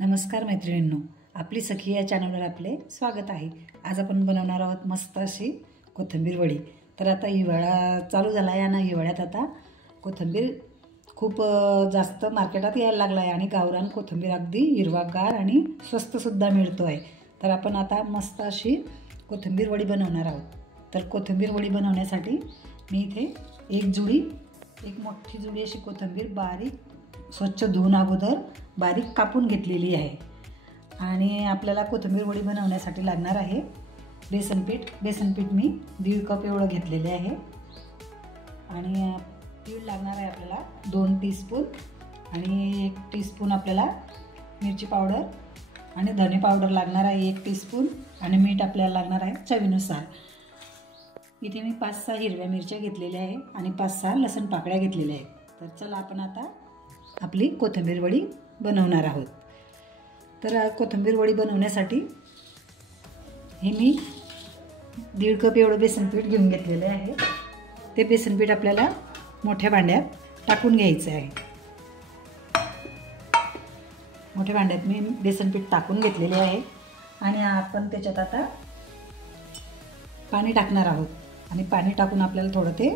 नमस्कार मैत्रिणींनो, आपली सखी या चॅनलवर आपले स्वागत आहे। आज आपण बनवणार आहोत मस्त अशी कोथिंबीर वडी। तर आता हिवाळा चालू झाला आहे आणि हिवाळ्यात आता कोथिंबीर खूप जास्त मार्केटात यायला लागला आहे आणि गावरान कोथिंबीर अगदी हिरवागार आणि स्वस्त सुद्धा मिळतो आहे। तर आपण आता मस्त अशी कोथिंबीर वडी बनवणार आहोत। तर कोथिंबीर वडी बनवण्यासाठी मी इथे एक मोठी जुडी अशी कोथिंबीर बारीक स्वच्छ धुवून अगोदर बारीक कापून घेतलेली आहे। आणि आपल्याला कोथिंबीर वडी बनवण्यासाठी लागणार आहे बेसन पीठ मी 1.5 कप एवढं घेतलेले आहे। आणि तीळ लागणार आहे आपल्याला 2 टीस्पून आणि 1 टीस्पून आपल्याला मिरची पावडर आणि धने पावडर लागणार आहे 1 टीस्पून आणि मीठ आपल्याला लागणार आहे चवीनुसार। इथे मी 5-6 हिरव्या मिरच्या घेतलेल्या आहे आणि 5-6 लसूण पाकळ्या घेतलेल्या आहेत। तर चला आपण आता आपली कोथिंबीर वडी बनवणार आहोत। तर कोथिंबीर वडी बनवण्यासाठी हे मी 1.5 कप एवढं बेसन पीठ घेऊन घेतलेले आहे। ते बेसन पीठ आपल्याला मोठ्या भांड्यात टाकून घ्यायचं आहे। मोठ्या भांड्यात मी बेसन पीठ टाकून घेतलेले आहे आणि आपण त्याच्यात आता पाणी टाकणार आहोत। आणि पाणी टाकून आपल्याला थोडं ते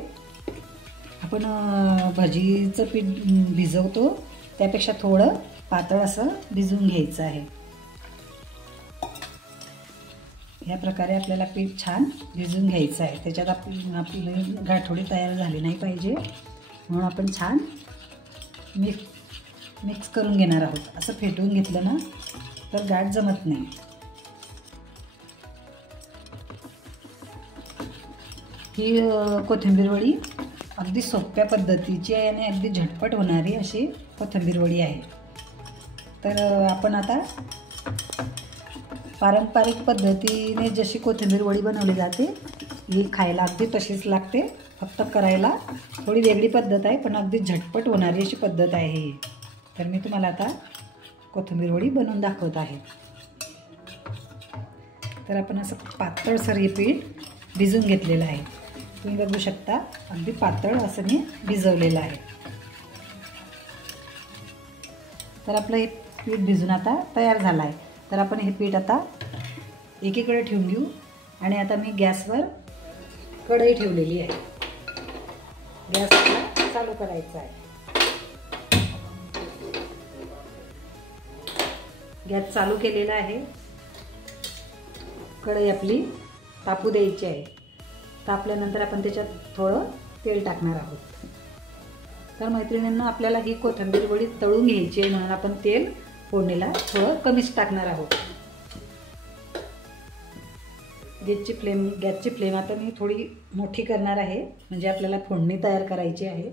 आपण भजीचं पीठ भिजवतो त्यापेक्षा थोडं पातळ असं भिजवून घ्यायचं आहे। या प्रकारे आपल्याला पीठ छान भिजवून घ्यायचं आहे। त्याच्यात आपली गाठोडी तयार झाली नाही पाहिजे म्हणून आपण छान मिक्स करून घेणार आहोत। असं फेटून घेतलं ना तर गाठ जमत नाही। ही कोथिंबीर वडी अगदी सोप्या पद्धतीची आहे आणि अगदी झटपट होणारी अशी कोथिंबीर वडी आहे। तर आपण आता पारंपरिक पद्धतीने जशी कोथिंबीर वडी बनवली जाते ही खायला अगदी तशीच लागते, फक्त करायला थोडी वेगळी पद्धत आहे, पण अगदी झटपट होणारी अशी पद्धत आहे ही। तर मी तुम्हाला आता कोथिंबीर वडी बनवून दाखवत आहे। तर आपण असं पातळसर हे पीठ भिजवून घेतलेलं आहे। तुम्ही बघू शकता अगदी पातळ असं मी भिजवलेलं आहे। तर आपलं हे पीठ भिजून आता तयार झालं आहे। तर आपण हे पीठ आता एकीकडे ठेवून घेऊ आणि आता मी गॅसवर कढई ठेवलेली आहे। गॅस चालू करायचा आहे। गॅस चालू केलेला आहे। कढई आपली तापू द्यायची आहे। तापल्यानंतर आपण त्याच्यात थोडं तेल टाकणार आहोत। तर मैत्रिणींना आपल्याला ही कोथिंबीर वडी तळून घ्यायची आहे म्हणून आपण तेल फोडणीला थोडं कमीच टाकणार आहोत। गॅसची फ्लेम आता मी थोडी मोठी करणार आहे म्हणजे आपल्याला फोडणी तयार करायची आहे।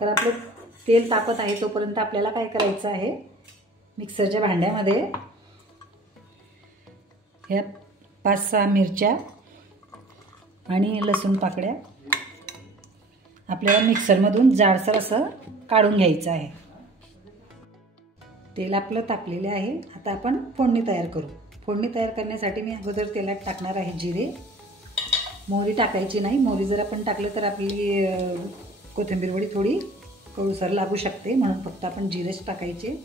तर आपलं तेल तापत आहे तोपर्यंत आपल्याला काय करायचं आहे, मिक्सरच्या भांड्यामध्ये ह्या 5-6 मिरच्या आणि लसूण पाकळ्या आपल्याला मिक्सरमधून जाडसर असं काढून घ्यायचं आहे। तेल आपलं तापलेले आहे। आता आपण फोडणी तयार करू। फोडणी तयार करण्यासाठी मी अगोदर तेलात टाकणार आहे जिरे। मोहरी टाकायची नाही, मोहरी जर आपण टाकलं तर आपली कोथिंबीर वडी थोडी कडूसर लागू शकते, म्हणून फक्त आपण जिरेच टाकायचे।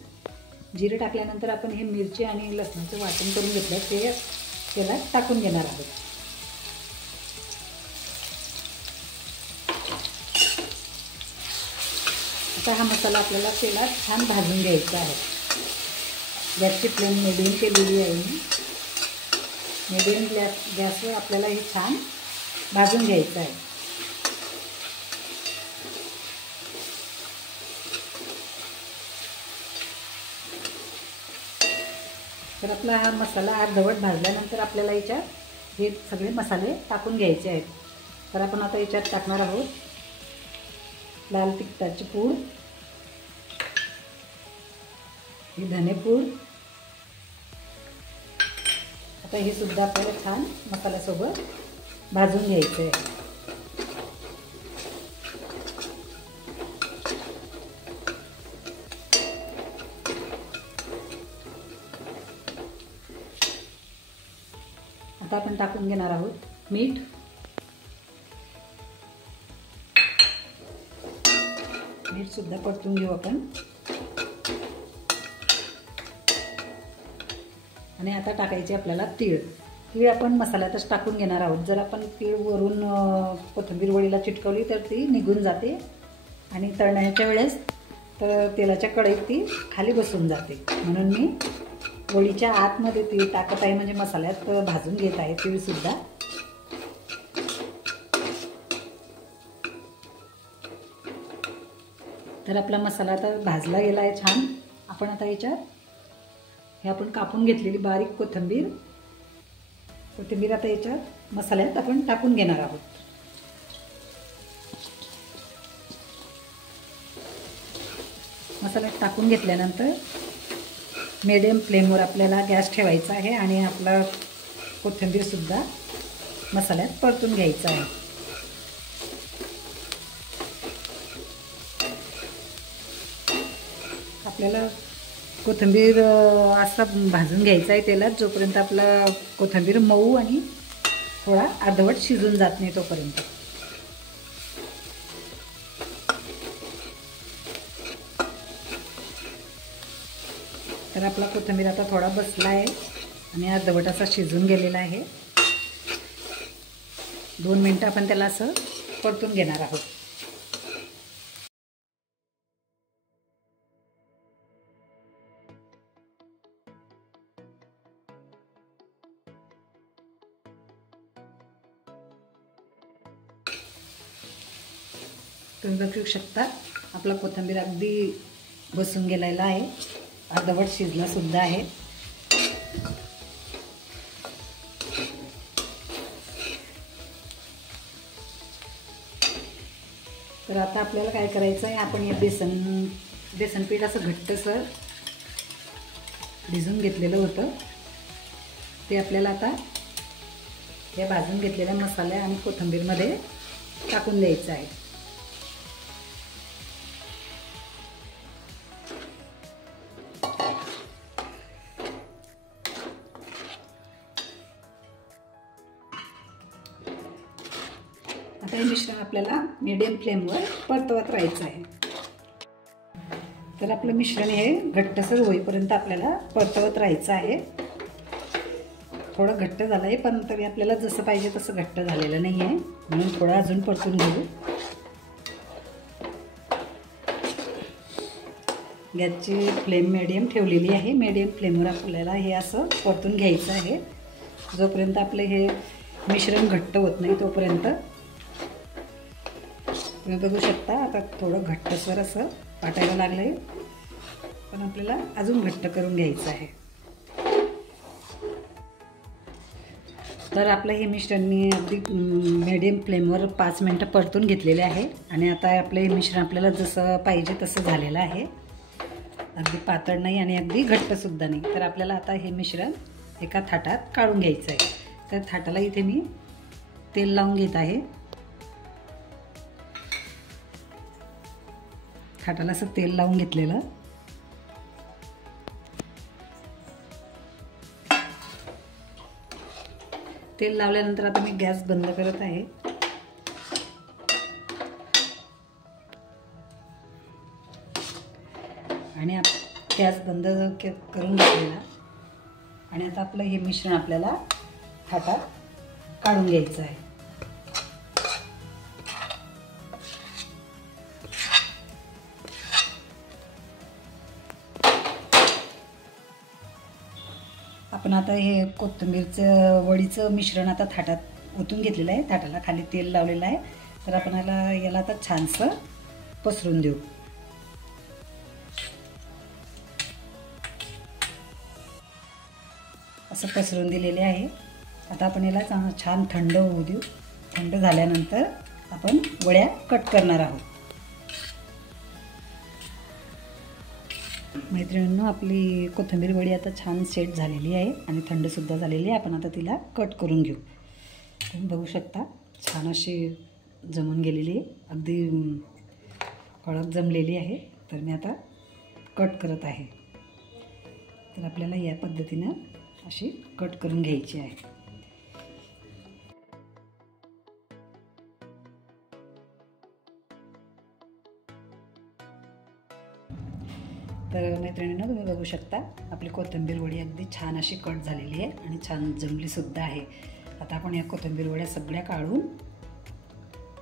जिरे टाकल्यानंतर आपण हे मिरची आणि लसणाचं वाटण करून घेतलं ते तेलात टाकून घेणार आहोत। आता हा मसाला आपल्याला तेलात छान भाजून घ्यायचा आहे। गॅसची फ्लेम मिडियम केलेली आहे मी। मिडियम गॅसवर आपल्याला हे छान भाजून घ्यायचं आहे। तर आपला हा मसाला अर्धवट भाजल्यानंतर आपल्याला याच्यात हे सगळे मसाले टाकून घ्यायचे आहेत। तर आपण आता याच्यात टाकणार आहोत लाल तिखटाची पूड, ही धनेपूड। आता हे सुद्धा आपल्याला छान मसाल्यासोबत भाजून घ्यायचं आहे। आता आपण टाकून घेणार आहोत मीठ। मीठ सुद्धा परतून घेऊ आपण। आणि आता टाकायचे आपल्याला तीळ. तीळ आपण मसाल्यातच टाकून घेणार आहोत. जर आपण तीळ वरून कोथिंबीर वडीला चिटकवली तर ती निघून जाते आणि तळण्याच्या वेळेस तर तेलाच्या कढईत ती खाली बसून जाते. म्हणून मी वडीच्या आतमध्ये तीळ टाकत आहे, म्हणजे मसाल्यात भाजून घेत आहे तीळसुद्धा. तर आपला मसाला आता भाजला गेला आहे छान. आपण आता याच्यात हे आपण कापून घेतलेली बारीक कोथिंबीर आता याच्यात मसाल्यात आपण टाकून घेणार आहोत. मसाल्यात टाकून घेतल्यानंतर मीडियम फ्लेमवर आपल्याला गॅस ठेवायचा आहे आणि आपला कोथिंबीरसुद्धा मसाल्यात परतून घ्यायचा आहे. आपल्याला कोथिंबीर असा भाजून घ्यायचा आहे तेलात, जोपर्यंत आपला कोथिंबीर मऊ आणि थोडा अर्धवट शिजून जात नाही तोपर्यंत. तर आपला कोथिंबीर आता थोडा बसला आहे आणि अर्धवट असा शिजून गेलेला आहे. 2 मिनटं आपण त्याला असं परतून घेणार आहोत. तुम्ही बघू शकता आपला कोथिंबीर अगदी बसून गेलेला आहे, अर्धवट शिजला सुद्धा आहे. तर आता आपल्याला काय करायचं आहे, आपण हे बेसन पीठ असं घट्टसर भिजून घेतलेलं होतं ते आपल्याला आता या भाजून घेतलेल्या मसाल्या आणि कोथिंबीरमध्ये टाकून द्यायचं आहे. आता हे मिश्रण आपल्याला मीडियम फ्लेमवर परतवत राहायचं आहे. तर आपलं मिश्रण हे घट्टसर होईपर्यंत आपल्याला परतवत राहायचं आहे. थोडं घट्ट झालं आहे, पण तरी आपल्याला जसं पाहिजे तसं घट्ट झालेलं नाही आहे, म्हणून थोडं अजून परतून घेऊ. गॅसची फ्लेम मीडियम ठेवलेली आहे. मीडियम फ्लेमवर आपल्याला हे असं परतून घ्यायचं आहे, जोपर्यंत आपलं हे मिश्रण घट्ट होत नाही तोपर्यंत. तुम्ही बघू शकता आता थोडं घट्टसर असं वाटायला लागलं आहे, पण आपल्याला अजून घट्ट करून घ्यायचं आहे. तर आपलं हे मिश्रण मी अगदी मीडियम फ्लेमवर 5 मिनटं परतून घेतलेले आहे आणि आता आपलं हे मिश्रण आपल्याला जसं पाहिजे तसं झालेलं आहे. अगदी पातळ नाही आणि अगदी घट्टसुद्धा नाही. तर आपल्याला आता हे मिश्रण एका थाटात काढून घ्यायचं आहे. तर थाटाला इथे मी तेल लावून घेत आहे. थाटाला असं तेल लावून घेतलेलं. तेल लावल्यानंतर आता मी गॅस बंद करत आहे. आणि गॅस बंद करून घेतलेला आणि आता आपलं हे मिश्रण आपल्याला थाटात काढून घ्यायचं आहे. आपण आता हे कोथिंबीरचं वडीचं मिश्रण आता थाटात ओतून घेतलेलं आहे. थाटाला खाली तेल लावलेलं आहे. तर आपण याला आता छानसं पसरून देऊ. असं पसरून दिलेले आहे. आता आपण याला छान थंड होऊ देऊ. थंड झाल्यानंतर आपण वड्या कट करणार आहोत. मैत्रिणींनो, आपली कोथिंबीर वडी आता छान सेट झालेली आहे आणि थंडसुद्धा झालेली आहे. आपण आता तिला कट करून घेऊ. तुम्ही बघू शकता छान अशी जमून गेलेली आहे, अगदी कडक जमलेली आहे. तर मी आता कट करत आहे. तर आपल्याला या पद्धतीनं अशी कट करून घ्यायची आहे. तर तर मैत्रिणींनो, तुम्ही बघू शकता आपली कोथिंबीर वडी अगदी छान अशी कट झालेली आहे आणि छान जमलीसुद्धा आहे. आता आपण या कोथिंबीर वड्या सगळ्या काढून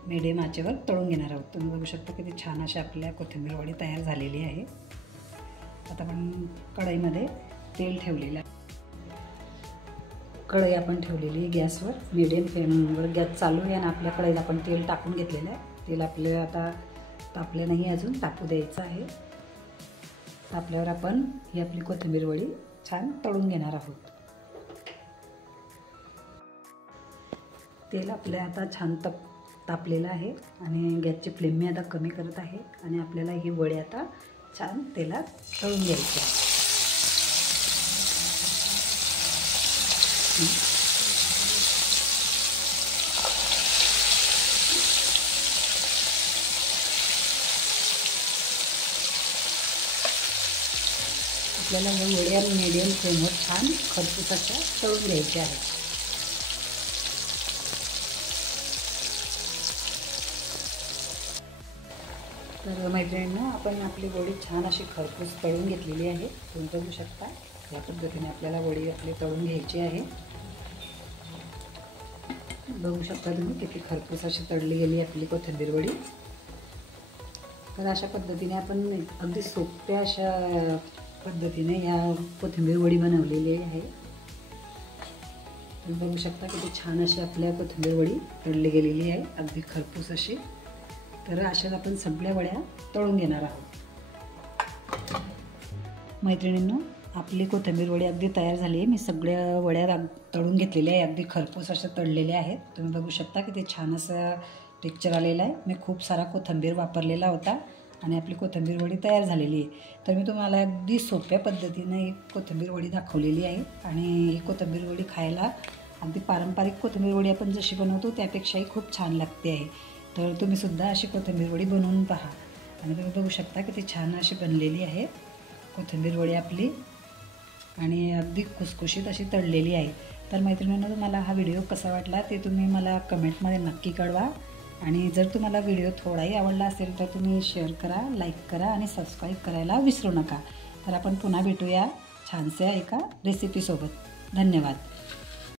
मीडियम आचेवर तळून घेणार आहोत. तुम्ही बघू शकता किती छान अशी आपल्या कोथिंबीर वडी तयार झालेली आहे. आता आपण कढईमध्ये तेल ठेवलेलं आहे. कढई आपण ठेवलेली आहे गॅसवर, मीडियम फ्लेमवर गॅस चालू आहे आणि आपल्या कढईला आपण तेल टाकून घेतलेलं आहे. तेल आपल्याला आता तापलं नाही, अजून तापू द्यायचं आहे. तापल्यावर आपण ही आपली कोथिंबीर वडी छान तळून घेणार आहोत. तेल आपल्या आता छान तापलेलं आहे आणि गॅसची फ्लेम मी आता कमी करत आहे आणि आपल्याला ही वडी आता छान तेलात तळून घ्यायची आहे. आपल्याला या वड्या मीडियम फ्लेमवर छान खरपूस अशा तळून घ्यायच्या आहेत. तर मैत्रिणींनो, आपण आपली वडी छान अशी खरपूस तळून घेतलेली आहे. तुम्ही बघू शकता या पद्धतीने आपल्याला वडी आपली तळून घ्यायची आहे. बघू शकता तुम्ही किती खरपूस अशी तळली गेली आपली कोथिंबीर वडी. तर अशा पद्धतीने आपण अगदी सोप्या अशा पद्धतीने या कोथिंबीर वडी बनवलेली आहे. तुम्ही बघू शकता किती छान अशी आपल्या कोथिंबीर वडी तळली गेलेली आहे, अगदी खरपूस अशी. तर अशाच आपण सगळ्या वड्या तळून घेणार आहोत. मैत्रिणींनो, आपली कोथिंबीर वडी अगदी तयार झाली आहे. मी सगळ्या वड्या तळून घेतलेल्या आहे, अगदी खरपूस अशा तळलेल्या आहेत. तुम्ही बघू शकता किती छान असं टेक्स्चर आलेलं आहे. मी खूप सारा कोथिंबीर वापरलेला होता आणि आपली कोथिंबीर वडी तयार झालेली आहे. तर मी तुम्हाला अगदी सोप्या पद्धतीने एक कोथिंबीर वडी दाखवलेली आहे आणि ही कोथिंबीर वडी खायला अगदी पारंपरिक कोथिंबीर वडी आपण जशी बनवतो त्यापेक्षाही खूप छान लागते आहे. तर तुम्हीसुद्धा अशी कोथिंबीर वडी बनवून पहा. आणि तुम्ही बघू शकता किती छान अशी बनलेली आहे कोथिंबीर वडी आपली आणि अगदी खुसखुशीत अशी तळलेली आहे. तर मैत्रिणींनो, तुम्हाला हा व्हिडिओ कसा वाटला ते तुम्ही मला कमेंटमध्ये नक्की कळवा. आणि जर तुम्हाला व्हिडिओ थोडाही आवडला असेल तर तुम्ही शेअर करा, लाईक करा आणि सबस्क्राईब करायला विसरू नका. तर आपण पुन्हा भेटूया छानशा एका रेसिपीसोबत. धन्यवाद.